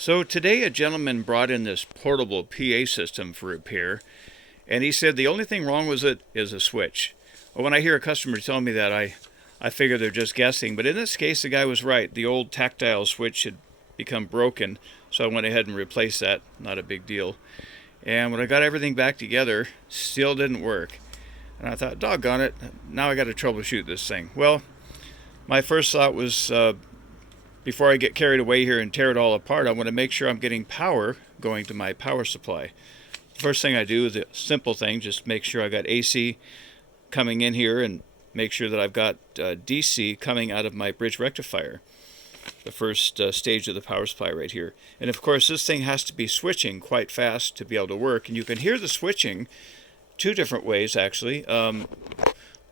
So today a gentleman brought in this portable PA system for repair, and he said the only thing wrong with it is a switch. Well, when I hear a customer tell me that, I figure they're just guessing. But in this case, the guy was right. The old tactile switch had become broken, so I went ahead and replaced that. Not a big deal. And when I got everything back together, still didn't work. And I thought, doggone it, now I got to troubleshoot this thing. Well, my first thought was, before I get carried away here and tear it all apart, I want to make sure I'm getting power going to my power supply. First thing I do is a simple thing, just make sure I got AC coming in here and make sure that I've got DC coming out of my bridge rectifier, the first stage of the power supply right here. And of course this thing has to be switching quite fast to be able to work, and you can hear the switching two different ways actually.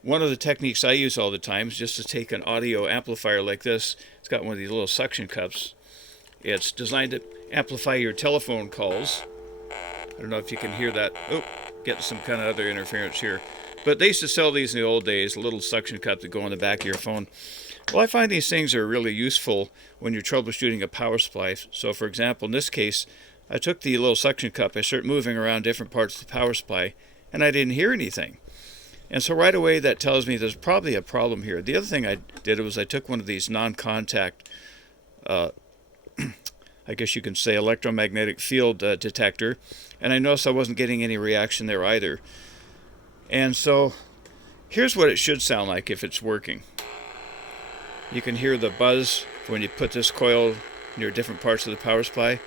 One of the techniques I use all the time is just to take an audio amplifier like this. It's got one of these little suction cups. It's designed to amplify your telephone calls. I don't know if you can hear that. Oh, getting some kind of other interference here. But they used to sell these in the old days, a little suction cup that go on the back of your phone. Well, I find these things are really useful when you're troubleshooting a power supply. So for example, in this case, I took the little suction cup, I started moving around different parts of the power supply, and I didn't hear anything. And so right away that tells me there's probably a problem here. The other thing I did was I took one of these non-contact, I guess you can say electromagnetic field detector, and I noticed I wasn't getting any reaction there either. And so here's what it should sound like if it's working. You can hear the buzz when you put this coil near different parts of the power supply.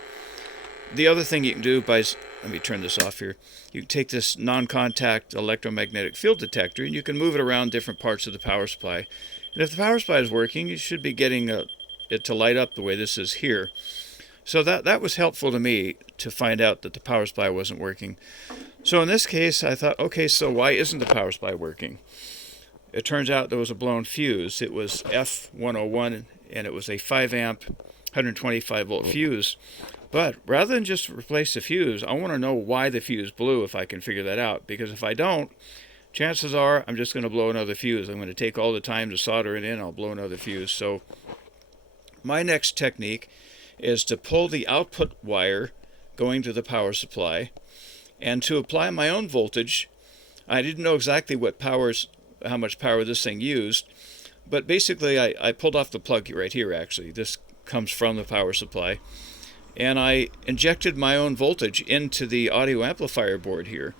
The other thing you can do let me turn this off here. You can take this non-contact electromagnetic field detector and you can move it around different parts of the power supply. And if the power supply is working, you should be getting it to light up the way this is here. So that was helpful to me to find out that the power supply wasn't working. So in this case, I thought, okay, so why isn't the power supply working? It turns out there was a blown fuse. It was F101 and it was a 5 amp, 125 volt fuse. But rather than just replace the fuse, I want to know why the fuse blew if I can figure that out. Because if I don't, chances are I'm just going to blow another fuse. I'm going to take all the time to solder it in, I'll blow another fuse. So my next technique is to pull the output wire going to the power supply and to apply my own voltage. I didn't know exactly how much power this thing used, but basically I pulled off the plug right here actually. This comes from the power supply. And I injected my own voltage into the audio amplifier board here.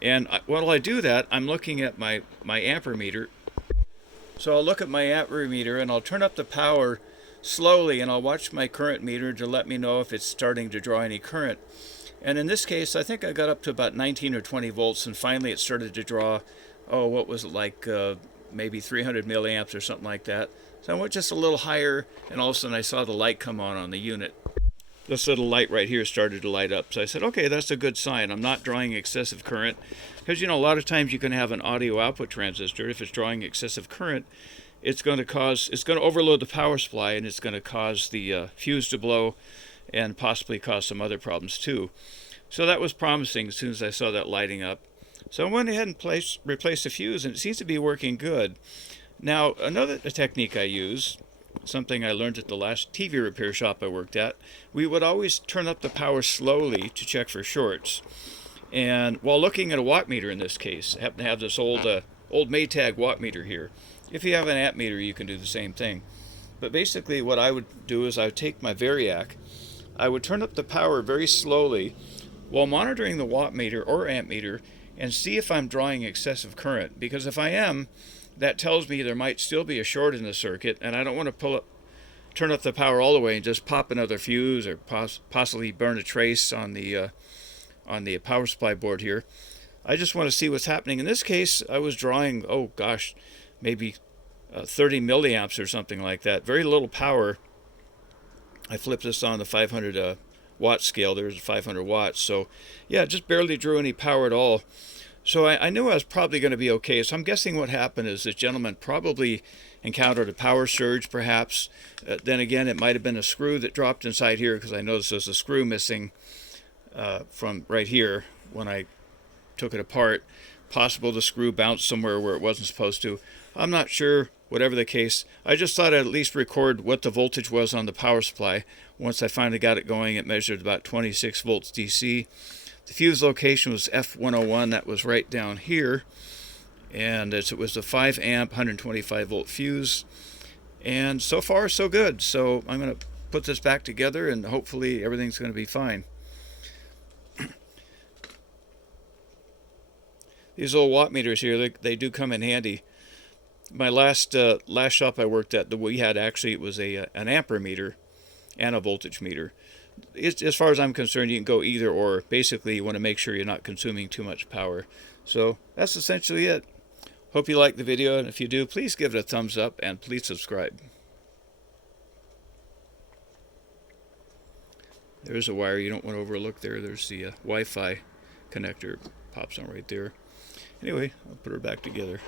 And while I do that, I'm looking at my ampermeter. So I'll look at my ampermeter and I'll turn up the power slowly and I'll watch my current meter to let me know if it's starting to draw any current. And in this case, I think I got up to about 19 or 20 volts, and finally it started to draw, what was it, like maybe 300 milliamps or something like that. So I went just a little higher, and all of a sudden I saw the light come on the unit. This little light right here started to light up. So I said, okay, that's a good sign. I'm not drawing excessive current. Because, a lot of times you can have an audio output transistor. If it's drawing excessive current, it's going to overload the power supply, and it's going to cause the fuse to blow and possibly cause some other problems too. So that was promising as soon as I saw that lighting up. So I went ahead and replaced the fuse, and it seems to be working good. Now, another technique I use, something I learned at the last TV repair shop I worked at, we would always turn up the power slowly to check for shorts. And while looking at a watt meter in this case, I happen to have this old Maytag watt meter here. If you have an amp meter, you can do the same thing. But basically what I would do is I would take my variac, I would turn up the power very slowly while monitoring the watt meter or amp meter and see if I'm drawing excessive current. Because if I am, that tells me there might still be a short in the circuit, and I don't want to turn up the power all the way and just pop another fuse or possibly burn a trace on the power supply board here. I just want to see what's happening. In this case, I was drawing, maybe 30 milliamps or something like that. Very little power. I flipped this on the 500 watt scale. There's 500 watts. So yeah, just barely drew any power at all. So I knew I was probably going to be okay. So I'm guessing what happened is this gentleman probably encountered a power surge, perhaps. Then again, it might have been a screw that dropped inside here, because I noticed there's a screw missing from right here when I took it apart. Possible the screw bounced somewhere where it wasn't supposed to. I'm not sure. whatever the case, I just thought I'd at least record what the voltage was on the power supply. Once I finally got it going, it measured about 26 volts DC. The fuse location was F101, that was right down here. And it was a 5 amp, 125 volt fuse. And so far, so good. So I'm going to put this back together and hopefully everything's going to be fine. These little watt meters here, they do come in handy. My last shop I worked at, we had actually, it was an ampere meter and a voltage meter. As far as I'm concerned, you can go either or. Basically, you want to make sure you're not consuming too much power. So that's essentially it. Hope you liked the video, and if you do, please give it a thumbs up and please subscribe. There's a wire you don't want to overlook there. There's the Wi-Fi connector. Pops on right there. Anyway, I'll put her back together.